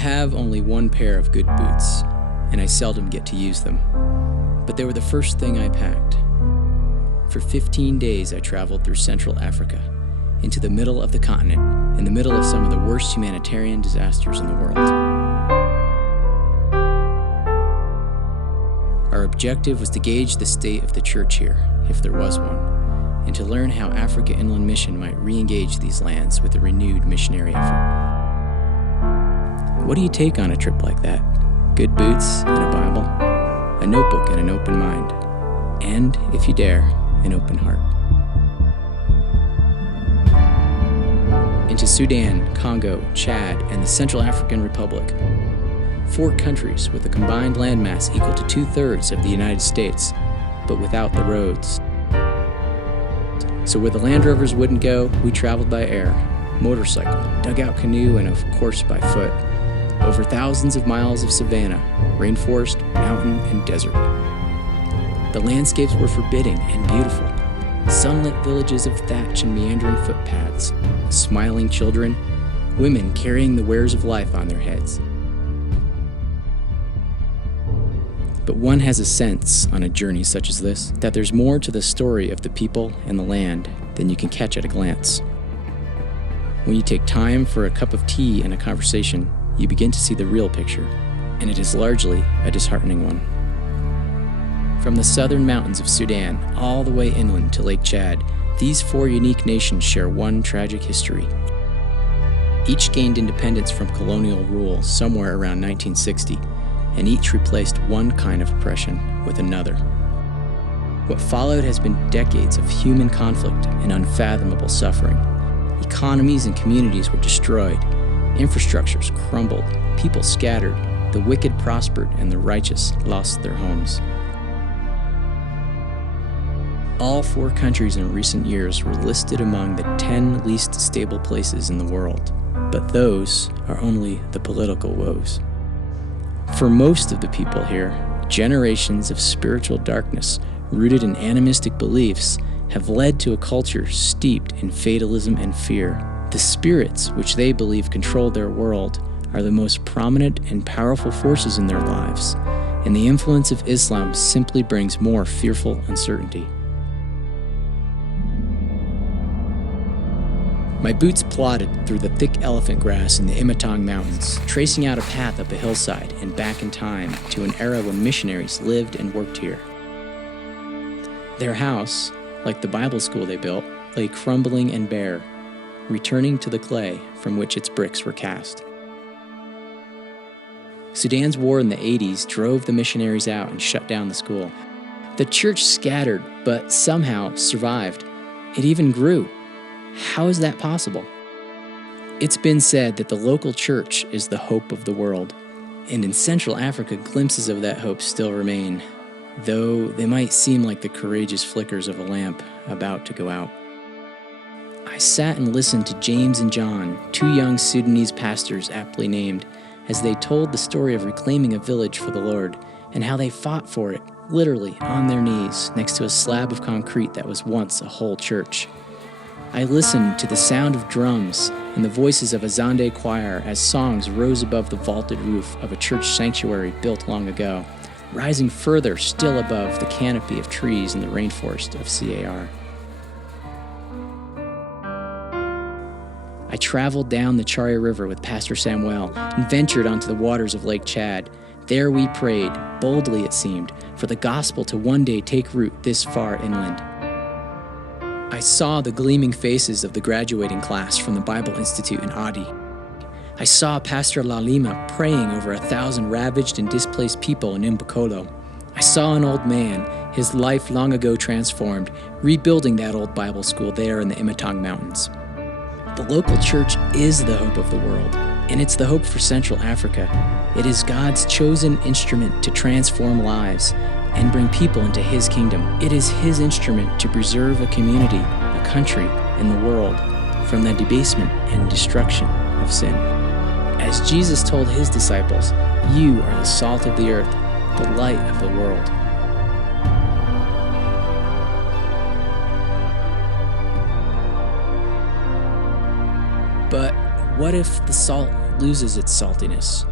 have only one pair of good boots, and I seldom get to use them. But they were the first thing I packed. For 15 days I traveled through Central Africa, into the middle of the continent, in the middle of some of the worst humanitarian disasters in the world. Our objective was to gauge the state of the church here, if there was one, and to learn how Africa Inland Mission might re-engage these lands with a renewed missionary effort. What do you take on a trip like that? Good boots and a Bible, a notebook and an open mind, and, if you dare, an open heart. Into Sudan, Congo, Chad, and the Central African Republic. 4 countries with a combined landmass equal to 2/3 of the United States, but without the roads. So where the Land Rovers wouldn't go, we traveled by air, motorcycle, dugout canoe, and of course by foot, over thousands of miles of savanna, rainforest, mountain, and desert. The landscapes were forbidding and beautiful. Sunlit villages of thatch and meandering footpaths, smiling children, women carrying the wares of life on their heads. But one has a sense, on a journey such as this, that there's more to the story of the people and the land than you can catch at a glance. When you take time for a cup of tea and a conversation, you begin to see the real picture, and it is largely a disheartening one. From the southern mountains of Sudan all the way inland to Lake Chad, these 4 unique nations share one tragic history. Each gained independence from colonial rule somewhere around 1960, and each replaced one kind of oppression with another. What followed has been decades of human conflict and unfathomable suffering. Economies and communities were destroyed, infrastructures crumbled, people scattered, the wicked prospered, and the righteous lost their homes. All 4 countries in recent years were listed among the 10 least stable places in the world, but those are only the political woes. For most of the people here, generations of spiritual darkness rooted in animistic beliefs have led to a culture steeped in fatalism and fear. The spirits which they believe control their world are the most prominent and powerful forces in their lives, and the influence of Islam simply brings more fearful uncertainty. My boots plodded through the thick elephant grass in the Imatong Mountains, tracing out a path up a hillside and back in time to an era when missionaries lived and worked here. Their house, like the Bible school they built, lay crumbling and bare, returning to the clay from which its bricks were cast. Sudan's war in the 80s drove the missionaries out and shut down the school. The church scattered, but somehow survived. It even grew. How is that possible? It's been said that the local church is the hope of the world, and in Central Africa, glimpses of that hope still remain, though they might seem like the courageous flickers of a lamp about to go out. I sat and listened to James and John, 2 young Sudanese pastors aptly named, as they told the story of reclaiming a village for the Lord, and how they fought for it, literally on their knees, next to a slab of concrete that was once a whole church. I listened to the sound of drums and the voices of a Zande choir as songs rose above the vaulted roof of a church sanctuary built long ago, rising further still above the canopy of trees in the rainforest of CAR. I traveled down the Chari River with Pastor Samuel and ventured onto the waters of Lake Chad. There we prayed, boldly it seemed, for the gospel to one day take root this far inland. I saw the gleaming faces of the graduating class from the Bible Institute in Adi. I saw Pastor Lalima praying over 1,000 ravaged and displaced people in Mbokolo. I saw an old man, his life long ago transformed, rebuilding that old Bible school there in the Imatong Mountains. The local church is the hope of the world, and it's the hope for Central Africa. It is God's chosen instrument to transform lives and bring people into His kingdom. It is His instrument to preserve a community, a country, and the world from the debasement and destruction of sin. As Jesus told His disciples, "You are the salt of the earth, the light of the world." But what if the salt loses its saltiness.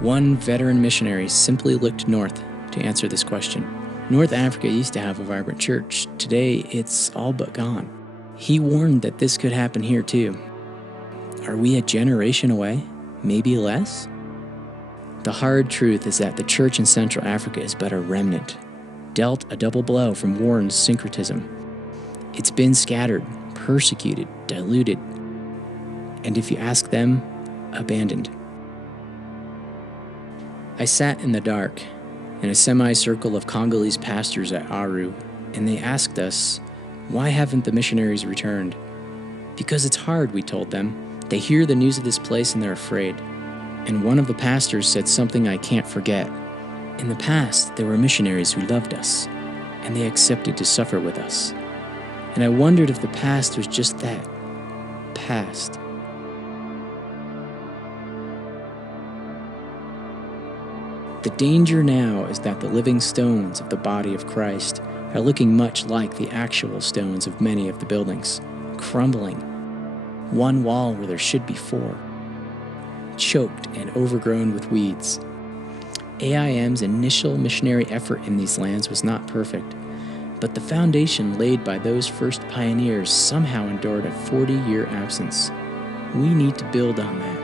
One veteran missionary simply looked north to answer this question. North Africa used to have a vibrant church. Today, it's all but gone. He warned that this could happen here too. Are we a generation away? Maybe less? The hard truth is that the church in Central Africa is but a remnant, dealt a double blow from war and syncretism. It's been scattered, persecuted, diluted, and if you ask them, abandoned. I sat in the dark in a semicircle of Congolese pastors at Aru, and they asked us, why haven't the missionaries returned? Because it's hard, we told them. They hear the news of this place and they're afraid. And one of the pastors said something I can't forget. In the past, there were missionaries who loved us, and they accepted to suffer with us. And I wondered if the past was just that, past. The danger now is that the living stones of the body of Christ are looking much like the actual stones of many of the buildings, crumbling, one wall where there should be 4, choked and overgrown with weeds. AIM's initial missionary effort in these lands was not perfect, but the foundation laid by those first pioneers somehow endured a 40-year absence. We need to build on that.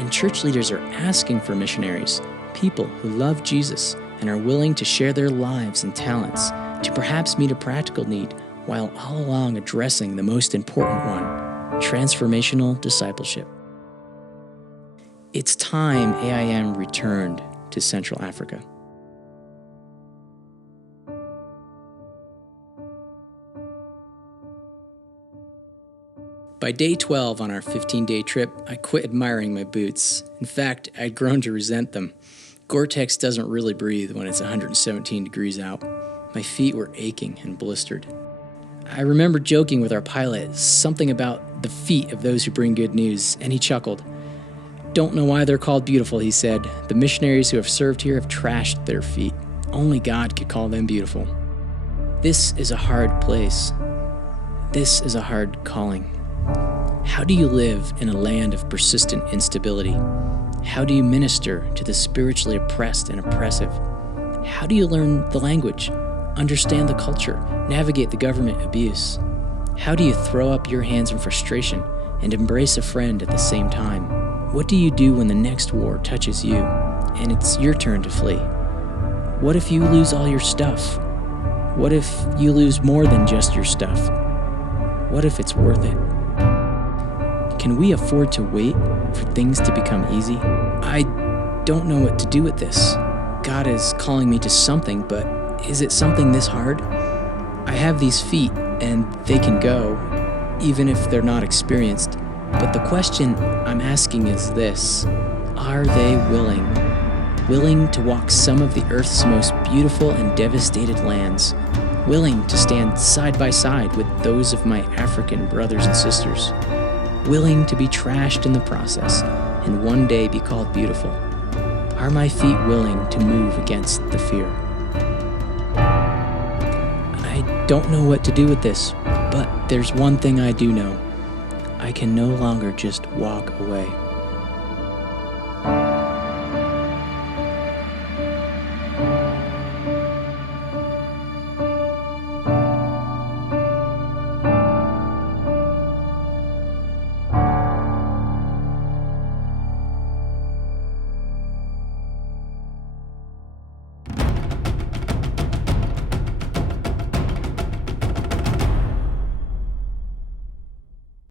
And church leaders are asking for missionaries, people who love Jesus and are willing to share their lives and talents to perhaps meet a practical need while all along addressing the most important one, transformational discipleship. It's time AIM returned to Central Africa. By day 12 on our 15-day trip, I quit admiring my boots. In fact, I'd grown to resent them. Gore-Tex doesn't really breathe when it's 117 degrees out. My feet were aching and blistered. I remember joking with our pilot, something about the feet of those who bring good news, and he chuckled. Don't know why they're called beautiful, he said. The missionaries who have served here have trashed their feet. Only God could call them beautiful. This is a hard place. This is a hard calling. How do you live in a land of persistent instability? How do you minister to the spiritually oppressed and oppressive? How do you learn the language, understand the culture, navigate the government abuse? How do you throw up your hands in frustration and embrace a friend at the same time? What do you do when the next war touches you and it's your turn to flee? What if you lose all your stuff? What if you lose more than just your stuff? What if it's worth it? Can we afford to wait for things to become easy? I don't know what to do with this. God is calling me to something, but is it something this hard? I have these feet, and they can go, even if they're not experienced. But the question I'm asking is this: are they willing? Willing to walk some of the earth's most beautiful and devastated lands? Willing to stand side by side with those of my African brothers and sisters? Willing to be trashed in the process and one day be called beautiful? Are my feet willing to move against the fear? I don't know what to do with this, but there's one thing I do know. I can no longer just walk away.